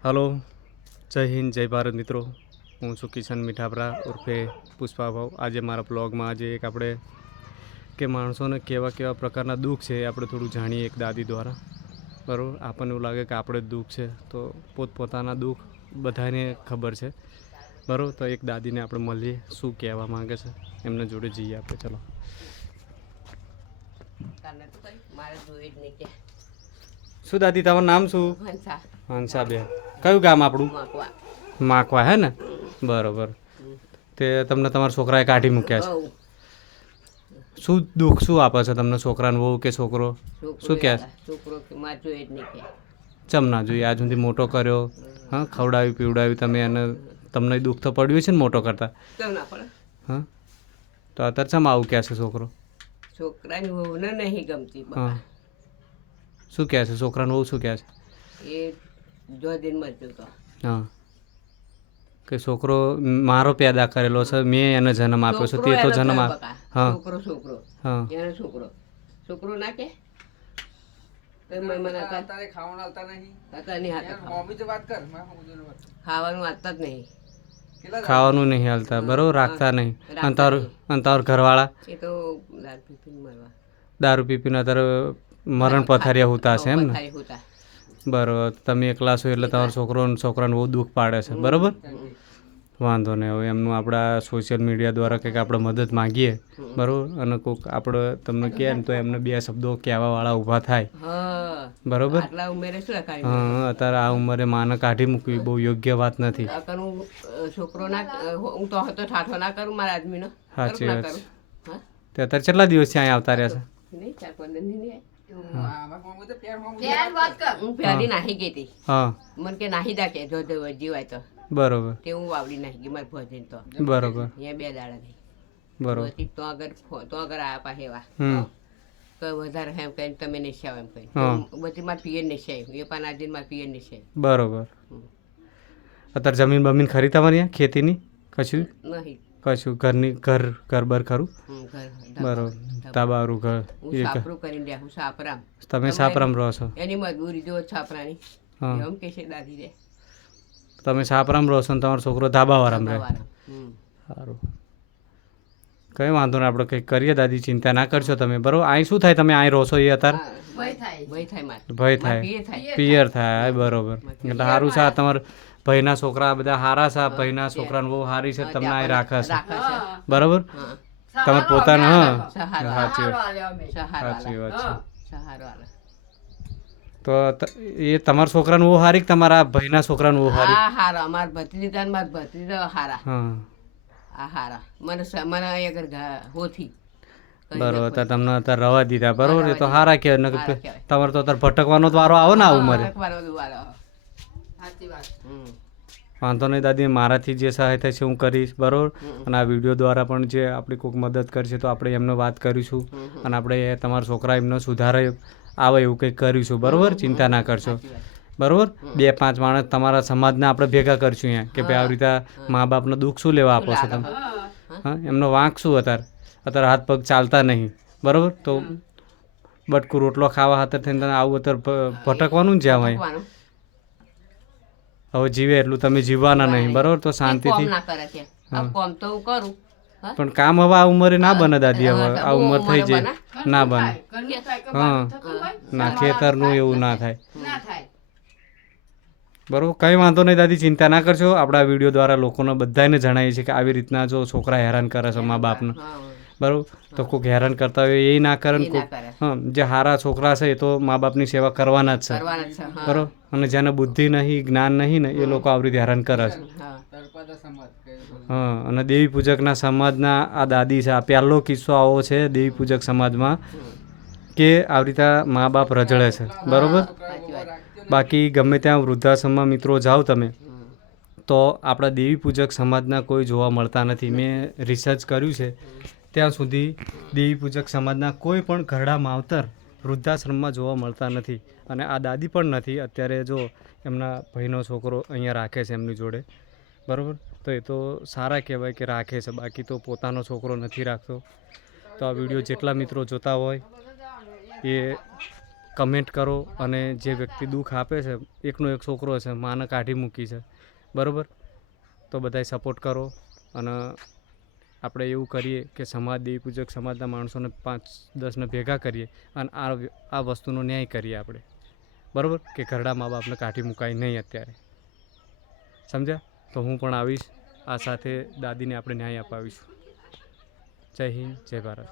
Hello, જય હિન્દ, જય ભારત મિત્રો. હું છું કિશન મીઠાપરા ઉર્ફે પુષ્પાભાવ. આજે મારા બ્લોગમાં આજે એક આપણે કે માણસોને કેવા કેવા પ્રકારના દુઃખ છે એ આપણે થોડું જાણીએ એક દાદી દ્વારા. બરાબર, આપણને એવું લાગે કે આપણે જ દુઃખ છે, તો પોતપોતાના દુઃખ બધાને ખબર છે. બરાબર, તો એક દાદીને આપણે મળીએ, શું કહેવા માંગે છે એમને જોડે જઈએ આપણે. ચલો. શું દાદી, તમારું નામ શું? હંસાબેન. કયું ગામ આપણું? માકવા. હે ને? બરોબર. તે તમને તમારા છોકરાએ કાઢી મૂક્યા છે. શું દુઃખ શું આપે છે તમને છોકરાને, વહુ કે છોકરો? શું કહે? ચમ ના જોઈએ, આજ સુધી મોટો કર્યો, હા, ખવડાવ્યું પીવડાવ્યું તમે એને, તમને દુઃખ તો પડ્યું છે ને મોટો કરતા? હા, તો અત્યારે ચમ આવું કહે છે છોકરો? છોકરાની વહુને નહીં ગમતી. હા, શું કહે છે છોકરાને વહુ? શું કહે છે એ? જો દિન મરજો તો હા, કે છોકરો મારો પેદા કરેલો છે, મેં એને જન્મ આપ્યો છે, તે તો જન્મ હા છોકરો છોકરો હા એને છોકરો છોકરો ના કે ખાવાનું વાંચતા જ નહીં, ખાવાનું નહીં હાલતા, બરાબર, રાખતા નહીં. અને તાર ઘરવાળા એ તો દારૂ પીપીને મરવા, દારૂ પીપીને અત્યારે મરણ પથારિયા હોતા છે એમ ને? પથારી હોતા. બરાબર, તમે એકલા છો એટલે તમારો છોકરાને બહુ દુઃખ પાડે છે. બરાબર, વાંધો નહીં. હવે એમનું આપણા સોશિયલ મીડિયા દ્વારા કંઈક આપણે મદદ માગીએ, બરાબર, અને કોઈક આપણે તમને કહે ને તો એમને બે શબ્દો કહેવાવાળા ઊભા થાય. બરાબર, આટલા ઉંમરે શું લખાય? હા, અત્યારે આ ઉંમરે માને કાઢી મૂકવી બહુ યોગ્ય વાત નથી. છોકરો ના, હું તો હતો ઠાઠો ના કરું મારા આદમીનો. સાચી વાત છે. તે અત્યારે કેટલા દિવસથી અહીંયા આવતા રહ્યા છે? નહીં, 4-15 દિન હું પહેલી નાહી ગઈ હતી. હા, મને કે નાહી દા કે જો જીવાય તો. બરોબર, તે હું વાવડી નાખી ગઈ મારી ભજન તો. બરોબર, અહીંયા 2 દાડા થઈ. બરોબર. તો આગળ આયા પાસે એવા તો વધારે એમ કહીને તમે નહીં આવો એમ કહી બધી મારે પિયર નહીં આવ્યું, એ પણ આજે મારે પિયર નહીં આવ્યું. બરોબર. અત્યારે જમીન બમીન ખરી તમારી અહીંયા ખેતીની? કશું નહીં, કશું ઘરની ઘર બર ખરું? બરોબર, તાબારું ઘર સાપરું કરીને રહ્યા. હું સાપરામ. તમે સાપરામ રહો છો? એની મજબૂરી જો છાપરાની એમ કે છે દાદી રે. તમે સાપરામ રહો છો ને તમારો છોકરો ધાબાવાળામાં રહે? સારું, કંઈ વાંધો નહીં, આપણે કંઈક કરીએ દાદી, ચિંતા ના કરશો તમે. બરાબર, અહીં શું થાય, તમે અહીં રહો છો એ અત્યારે? ભય થાય, પિયર થાય. બરોબર, એટલે સારું છે. તમારા ભાઈના છોકરા બધા સારા છે, ભાઈના છોકરાને બહુ સારી છે, તમને અહીં રાખે છે. બરાબર, તમે પોતાના, હા, સાચી વાત છે. તો એ તમારા છોકરાને બહુ સારી કે તમારા ભાઈના છોકરાને બહુ સારી? હારા, અમારા ભત્રીજા ને મારા ભત્રીજા હારા. હા, હારા. મને અહીંયા હોથી. બરોબર, તો તમને અત્યારે રવા દીધા. બરોબર, એ તો સારા કહેવાય. તમારે તો અત્યારે ભટકવાનો જ વારો આવે ને આ ઉંમરે. વાંધો નહીં દાદી, મારાથી જે સહાય થાય છે હું કરીશ. બરાબર, અને આ વિડીયો દ્વારા પણ જે આપણી કોઈક મદદ કરશે તો આપણે એમને વાત કરીશું, અને આપણે તમારા છોકરા એમનો સુધારે આવે એવું કંઈક કરીશું. બરાબર, ચિંતા ના કરશો. બરાબર, 2-5 માણસ તમારા સમાજને આપણે ભેગા કરશું અહીંયા કે ભાઈ આવી રીતે મા બાપનો દુઃખ શું લેવા આપો છો તમે? હા, એમનો વાંક શું? અત્યારે હાથ પગ ચાલતા નહીં. બરાબર, તો બટકું રોટલો ખાવા હાથે થઈને તમે આવું અત્યારે ભટકવાનું જ જ્યાં હોય. હવે જીવે એટલું તમે જીવવાના નહીં. બરાબર, તો શાંતિથી. પણ કામ હવે આ ઉંમરે ના બને દાદી, હવે આ ઉંમર થઈ જાય, ના બને. હા, ના, ખેતરનું એવું ના થાય. બરાબર, કંઈ વાંધો નહીં દાદી, ચિંતા ના કરશો. આપણા વિડીયો દ્વારા લોકોને બધાને જણાવીએ છીએ કે આવી રીતના જો છોકરા હેરાન કરે છે મા બાપને, બરાબર, તો કોઈક હેરાન કરતા હોય એ ના કરે. હા, જે સારા છોકરા છે એ તો મા બાપની સેવા કરવાના જ છે. બરાબર, અને જેને બુદ્ધિ નહીં, જ્ઞાન નહીં ને એ લોકો આવી રીતે હેરાન કરે છે. હા, અને દેવી પૂજકના સમાજના આ દાદી છે. આ પહેલો કિસ્સો આવો છે દેવી પૂજક સમાજમાં કે આવી રીતે મા બાપ રજળે છે. બરાબર, બાકી ગમે ત્યાં વૃદ્ધાશ્રમમાં મિત્રો જાઓ તમે તો આપણા દેવી પૂજક સમાજના કોઈ જોવા મળતા નથી. મેં રિસર્ચ કર્યું છે ત્યાં સુધી દેવી પૂજક સમાજના કોઈ પણ ઘરડા માવતર વૃદ્ધાશ્રમમાં જોવા મળતા નથી. અને આ દાદી પણ નથી. અત્યારે જો એમના ભાઈનો છોકરો અહીંયા રાખે છે એમની જોડે. બરાબર, તો એ તો સારા કહેવાય કે રાખે છે, બાકી તો પોતાનો છોકરો નથી રાખતો. તો આ વિડીયો જેટલા મિત્રો જોતા હોય એ કમેન્ટ કરો અને જે વ્યક્તિ દુઃખ આપે છે, એકનો એક છોકરો છે, માને કાઢી મૂકી છે, બરાબર, તો બધાય સપોર્ટ કરો અને આપણે એવું કરીએ કે સમાજ દેવી પૂજક સમાજના માણસોને 5-10ને ભેગા કરીએ અને આ વસ્તુનો ન્યાય કરીએ આપણે, બરાબર, કે ઘરડા મા બાપને કાઢી મુકાય નહીં અત્યારે, સમજ્યા? તો હું પણ આવીશ, આ સાથે દાદીને આપણે ન્યાય અપાવીશું. જય હિન્દ, જય ભારત.